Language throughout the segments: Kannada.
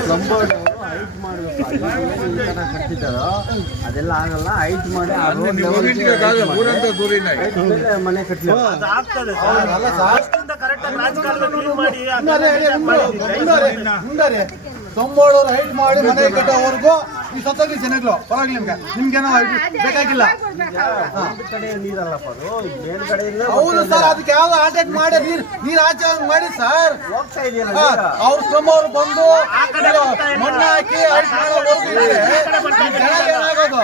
ಪ್ಲಂಬೋರ್ಡ್ ಅವರು ಹೈಟ್ ಮಾಡಬೇಕು ಕಟ್ಟಿದ್ದಾರೋ ಅದೆಲ್ಲ ಆಗಲ್ಲ ಹೈಟ್ ಮಾಡಿ ಆ road level ಗೆ height ಮೇಲೆ ಮನೆ ತೊಂಬೋಳವ್ರು ಹೈಟ್ ಮಾಡಿ. ಮನೆ ಕಟ್ಟೋವರೆಗೂ ಈ ಸತ್ತೋಗಿ ಜನಗಳು ಪರವಾಗಿಲ್ಲ ನಿಮ್ಗೆ. ನಿಮ್ಗೇನೋ ಬೇಕಾಗಿಲ್ಲ ಒಂದು ಕಡೆ ನೀರಲ್ಲಪ್ಪ ಅದು ಮೇಲ್ಗಡೆಯಿಂದ ಹೌದು ಸರ್ ಅದಕ್ಕೆ ಯಾವ್ದು ಅಟ್ಯಾಕ್ ಮಾಡಿ ನೀರ್ ನೀರ್ ಆಚೆ ಮಾಡಿ ಸರ್. ಹೋಗ್ತಾ ಇದೆಯಲ್ಲ ಅವ್ರ ಶ್ರಮವ್ರು ಬಂದು ಮಣ್ಣು ಹಾಕಿ ಜನ ಏನಾಗೋದು?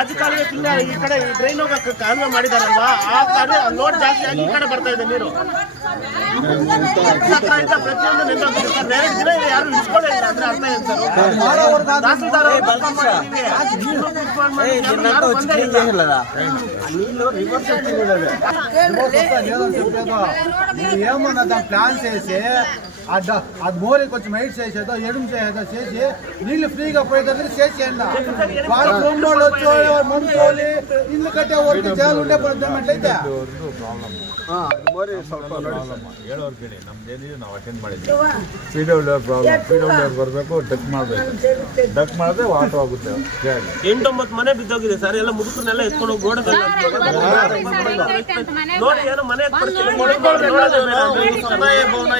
ರಾಜಕಾಲುವೆ ಕ್ಲೀನ್ ಈ ಕಡೆ ಡ್ರೈನ್ ಹೋಗಕ್ಕೆ ಕಾಲುವೆ ಮಾಡಿದಾರಲ್ವಾ ಆ ಕಡೆ ಲೋಡ್ ಜಾಸ್ತಿ ಆಗಿ ಈ ಕಡೆ ಬರ್ತಾ ಇದೆ ನೀರು ಸತ್ರ ಇಂದ ಪ್ರತಿಯೊಂದು ನಿಂತೋಗ್ತಿದೆ ಸರ್ ಎರಡು ದಿನ ಯಾರು ಇಳಿಸ್ಕೊಳ್ಳೇ ಇಲ್ಲ ಅಂದ್ರೆ ಅರ್ಥ ಏನ್ ಸರ್ ಮಾಡೋವರ್ಗಾದ್ರೂ ತಹಸೀಲ್ದಾರ್ ಅವ್ರು confirm ಮಾಡಿದ್ದೀವಿ. ಯಾರು ಬಂದೇ ಇಲ್ಲ. నీళ్ళు రివర్స్ వచ్చింది ఏమన్నా ప్లాన్ చేసి అడ్డ అది మోరి కొంచెం హైట్ చేసేదో ఎడుము చేసేదో చేసి నీళ్లు ఫ్రీగా పోయేటట్టు చేసేయండి వాళ్ళు కొమ్మోళ్ళు వచ్చి మందు తోలి ఇల్లు కట్టే వరకు చేయాలి ఉండే పడుతున్నట్లయితే ಮೋರಿ ಸ್ವಲ್ಪ ಹೇಳೋರ್ ಕೇಳಿ ನಮ್ದೇನಿದೆ ನಾವು ಅಟೆಂಡ್ ಮಾಡಿದ್ವಿ P W problem P W ಬರಬೇಕು ಡಕ್ ಮಾಡಬೇಕು ಡಕ್ ಮಾಡಿದ್ರೆ ವಾಟರ್ ಆಗುತ್ತೆ ಹೇಳಿ ಎಂಟೊಂಬತ್ತು ಮನೆ ಬಿದ್ದೋಗಿದೆ ಸರ್ ಎಲ್ಲ ಮುದುಕರನ್ನೆಲ್ಲ ಎತ್ಕೊಂಡು ಹೋಗಿ ಗೋಡದಲ್ಲಿ ನೋಡಿ ಏನೋ ಮನೆ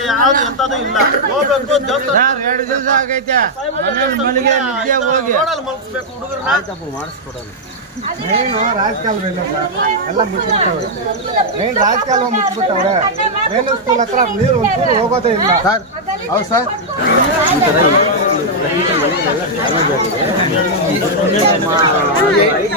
ಯಾವ್ದು ಇಲ್ಲ ಹೋಗ್ಬೇಕು ಎರಡು ದಿವಸ ಆಗೈತೆ ಮನೇಲಿ ಮನೆಗೆ ನಿದ್ದೆ ಹೋಗಿ ರೋಡಲ್ಲಿ ಮಲ್ಸ್ಬೇಕು ಹುಡುಗರನ್ನ ಮಾಡಿಸ್ಕೊಡೋಣ ಮೇನ್ ರಾಜಕಾಲುವೆ ಇಲ್ಲ ಸರ್ ಎಲ್ಲ ಮುಚ್ಚಿಬಿಟ್ಟವ್ರೆ ಮೇನ್ ರಾಜಕಾಲುವೆ ಮುಚ್ಚಿಬಿಟ್ಟವ್ರೆ ರೈಲ್ವೆ ಸ್ಕೂಲ್ ಹತ್ರ ನೀರು ಒಂಚೂರು ಹೋಗೋದೇ ಇಲ್ಲ ಸರ್ ಹೌದು ಸರ್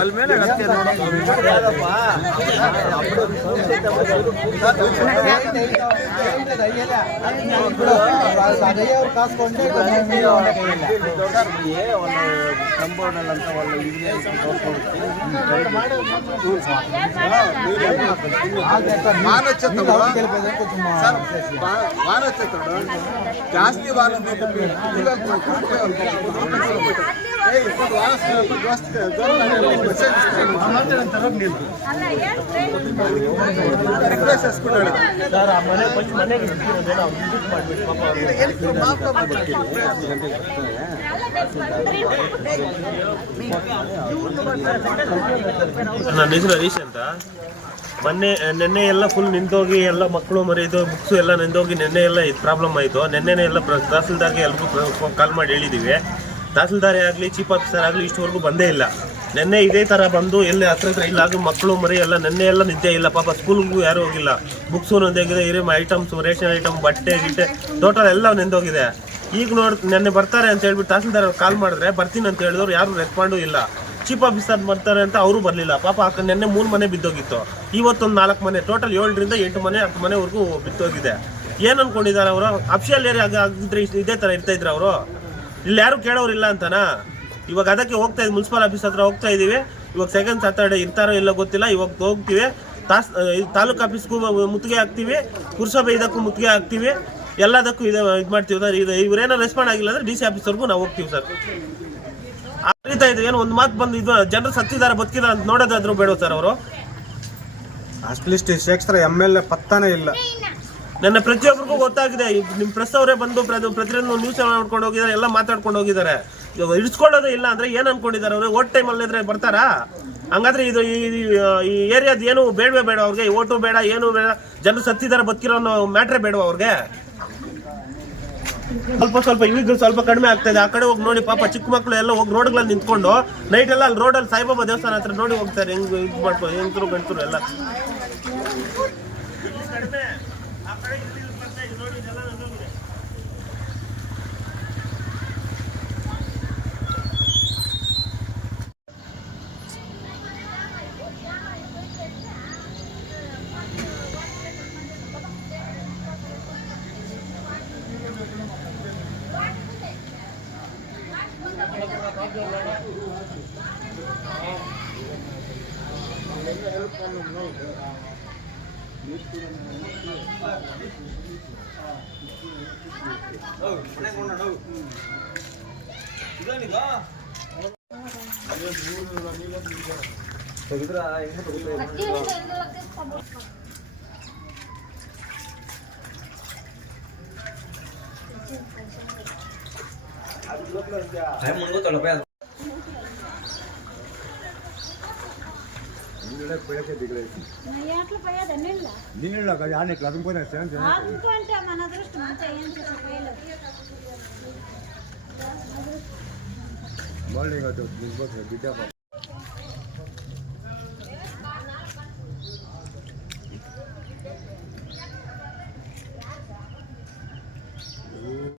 ಅಲ್ಲಿ ಮೇಲೆ ಅಷ್ಟೇ ನೋಡಪ್ಪ ಅದೇ ಅವ್ರು ಕಾಸ್ಕೊಂಡೆ ಮನೆ ಮನೆಗೆ ಇಟ್ಟಿರೋದೇನೋ ಅವ್ರು ವಿಸಿಟ್ ಮಾಡ್ಬಿಟ್ಟು ಪಾಪ ಅವ್ರಿಗೆ ನನ್ನ ಹೆಸರು ಅಂತ? ಮೊನ್ನೆ ನೆನ್ನೆ ಎಲ್ಲ ಫುಲ್ ನಿಂತೋಗಿ ಎಲ್ಲ ಮಕ್ಕಳು ಮರಿದು ಬುಕ್ಸ್ ಎಲ್ಲ ನಿಂತೋಗಿ ನೆನ್ನೆ ಎಲ್ಲ ಇದು ಪ್ರಾಬ್ಲಮ್ ಆಯಿತು. ನೆನ್ನೆನೇ ಎಲ್ಲ ತಹಸೀಲ್ದಾರ್ಗೆ ಎಲ್ರಿಗೂ ಕಾಲ್ ಮಾಡಿ ಹೇಳಿದ್ದೀವಿ ತಹಸೀಲ್ದಾರೇ ಆಗಲಿ ಚೀಫ್ ಆಫೀಸರ್ ಆಗಲಿ ಇಷ್ಟವರೆಗೂ ಬಂದೇ ಇಲ್ಲ. ನೆನ್ನೆ ಇದೇ ಥರ ಬಂದು ಎಲ್ಲಿ ಹತ್ರ ಹತ್ರ ಇಲ್ಲ ಆಗ ಮಕ್ಕಳು ಮರಿ ಎಲ್ಲ ನೆನ್ನೆ ಎಲ್ಲ ನಿದ್ದೆ ಇಲ್ಲ. ಪಾಪ ಸ್ಕೂಲ್ಗೂ ಯಾರೂ ಹೋಗಿಲ್ಲ. ಬುಕ್ಸು ನೊಂದೋಗಿದೆ ಇರೋ ಐಟಮ್ಸು ರೇಷನ್ ಐಟಮ್ ಬಟ್ಟೆ, ಗಿಟ್ಟೆ ಟೋಟಲ್ ಎಲ್ಲ ನೆಂದೋಗಿದೆ. ಈಗ ನೋಡ್ ನೆನ್ನೆ ಬರ್ತಾರೆ ಅಂತ ಹೇಳ್ಬಿಟ್ಟು ತಹಸೀಲ್ದಾರ್ ಕಾಲ್ ಮಾಡಿದ್ರೆ, ಬರ್ತೀನಿ ಅಂತ ಹೇಳಿದವ್ರು ಯಾರು ರೆಸ್ಪಾಂಡು ಇಲ್ಲ. ಚೀಫ್ ಆಫೀಸರ್ ಬರ್ತಾರೆ ಅಂತ ಅವರು ಬರಲಿಲ್ಲ. ಪಾಪ ಆಕ ನೆನ್ನೆ ಮೂರು ಮನೆ ಬಿದ್ದೋಗಿತ್ತು. ಇವತ್ತೊಂದು ನಾಲ್ಕು ಮನೆ ಟೋಟಲ್ ಏಳರಿಂದ ಎಂಟು ಮನೆ, ಹತ್ತು ಮನೆವರೆಗೂ ಬಿದ್ದೋಗಿದೆ. ಏನು ಅನ್ಕೊಂಡಿದ್ದಾರೆ ಅವರು? ಅಫಿಷಿಯಲ್ ಏರಿಯಾ ಆಗಿದ್ರೆ ಇದೇ ಥರ ಇರ್ತಾ ಇದ್ರು ಅವರು? ಇಲ್ಲಿ ಯಾರು ಕೇಳೋರಿಲ್ಲ ಅಂತನಾ? ಇವಾಗ ಅದಕ್ಕೆ ಹೋಗ್ತಾ ಇದ್ದೀವಿ ಮುನ್ಸಿಪಲ್ ಆಫೀಸ್ ಹತ್ರ ಹೋಗ್ತಾ ಇದ್ದೀವಿ ಇವಾಗ ಸೆಕೆಂಡ್ ಸ್ಯಾಟರ್ಡೇ ಇರ್ತಾರೋ ಇಲ್ಲ ಗೊತ್ತಿಲ್ಲ. ಇವಾಗ ಹೋಗ್ತೀವಿ. ತಾಸ್ ತಾಲೂಕು ಆಫೀಸ್ಗೂ ಮುತ್ತಿಗೆ ಹಾಕ್ತೀವಿ. ಪುರಸಭೆ ಇದಕ್ಕೂ ಮುತ್ತಿಗೆ ಹಾಕ್ತೀವಿ. ಎಲ್ಲದಕ್ಕೂ ಇದು ಇದು ಮಾಡ್ತೀವಿ ಸರ್. ಇದು ಇವ್ರೇನೋ ರೆಸ್ಪಾಂಡ್ ಆಗಿಲ್ಲ ಅಂದ್ರೆ ಡಿ ಸಿ ಆಫೀಸರ್ಗೂ ನಾವು ಹೋಗ್ತೀವಿ ಸರ್. ಅರಿತಾ ಇದೆ ಏನು ಒಂದು ಮಾತು ಬಂದು ಇದು ಜನರು ಸತ್ತಿದ್ದಾರೆ ಬದುಕಿದ್ದಾರೆ ಅಂತ ನೋಡೋದಾದ್ರೂ ಬೇಡ ಸರ್ ಅವರು. ಅಟ್ಲೀಸ್ಟ್ ಶೇಕ್ಷರ ಎಂ ಎಲ್ ಎ ಪತ್ತಾನೇ ಇಲ್ಲ. ನನ್ನ ಪ್ರತಿಯೊಬ್ಬರಿಗೂ ಗೊತ್ತಾಗಿದೆ. ನಿಮ್ಮ ಪ್ರೆಸ್ ಅವರೇ ಬಂದು ಪ್ರತಿ- ಪ್ರತಿಯೊಂದು ನ್ಯೂಸ್ ನೋಡ್ಕೊಂಡು ಹೋಗಿದ್ದಾರೆ ಎಲ್ಲ ಮಾತಾಡ್ಕೊಂಡು ಹೋಗಿದ್ದಾರೆ ಇವಾಗ ಇಳಿಸ್ಕೊಳ್ಳೋದೇ ಇಲ್ಲ ಅಂದ್ರೆ ಏನು ಅನ್ಕೊಂಡಿದ್ದಾರೆ ಅವರು? ಓಟ್ ಟೈಮಲ್ಲಿ ಇದ್ರೆ ಬರ್ತಾರಾ? ಹಂಗಾದ್ರೆ ಇದು ಈ ಈ ಏರಿಯಾದ ಏನು ಬೇಡವೇ ಬೇಡ ಅವ್ರಿಗೆ. ಓಟು ಬೇಡ ಏನು ಬೇಡ. ಜನರು ಸತ್ತಿದ್ದಾರೆ ಬದುಕಿರೋ ಅನ್ನೋ ಮ್ಯಾಟ್ರೇ ಬೇಡವಾ ಅವ್ರಿಗೆ? ಸ್ವಲ್ಪ ಸ್ವಲ್ಪ ಈಗ ಸ್ವಲ್ಪ ಕಡಿಮೆ ಆಗ್ತಾ ಇದೆ ಆ ಕಡೆ ಹೋಗಿ ನೋಡಿ ಪಾಪ ಚಿಕ್ಕ ಮಕ್ಕಳು ಎಲ್ಲ ಹೋಗಿ ರೋಡ್ಗಳಲ್ಲಿ ನಿಂತ್ಕೊಂಡು ನೈಟ್ ಎಲ್ಲ ಅಲ್ಲಿ ರೋಡಲ್ಲಿ ಸಾಯಿಬಾಬಾ ದೇವಸ್ಥಾನ ಹತ್ರ ನೋಡಿ ಹೋಗ್ತಾರೆ. ಹೆಂಗ್ ಇದು ಮಾಡ್ಕೊಂಡು ಹೆಂಗರು ಗಂಟರು ಎಲ್ಲ. ತೆಗೆದ್ರ ಹೆಂಗೆ ತಗೋತಾರೆ ఎట్లా పోయేది నీళ్ళ ಗಿಡ ಬೆಳಗ್ಗೆ ದಿಗಳೆ నీళ్ళ? కదా ఆడ ఇట్లా అదుపుకొని మళ్ళీ ఇంకా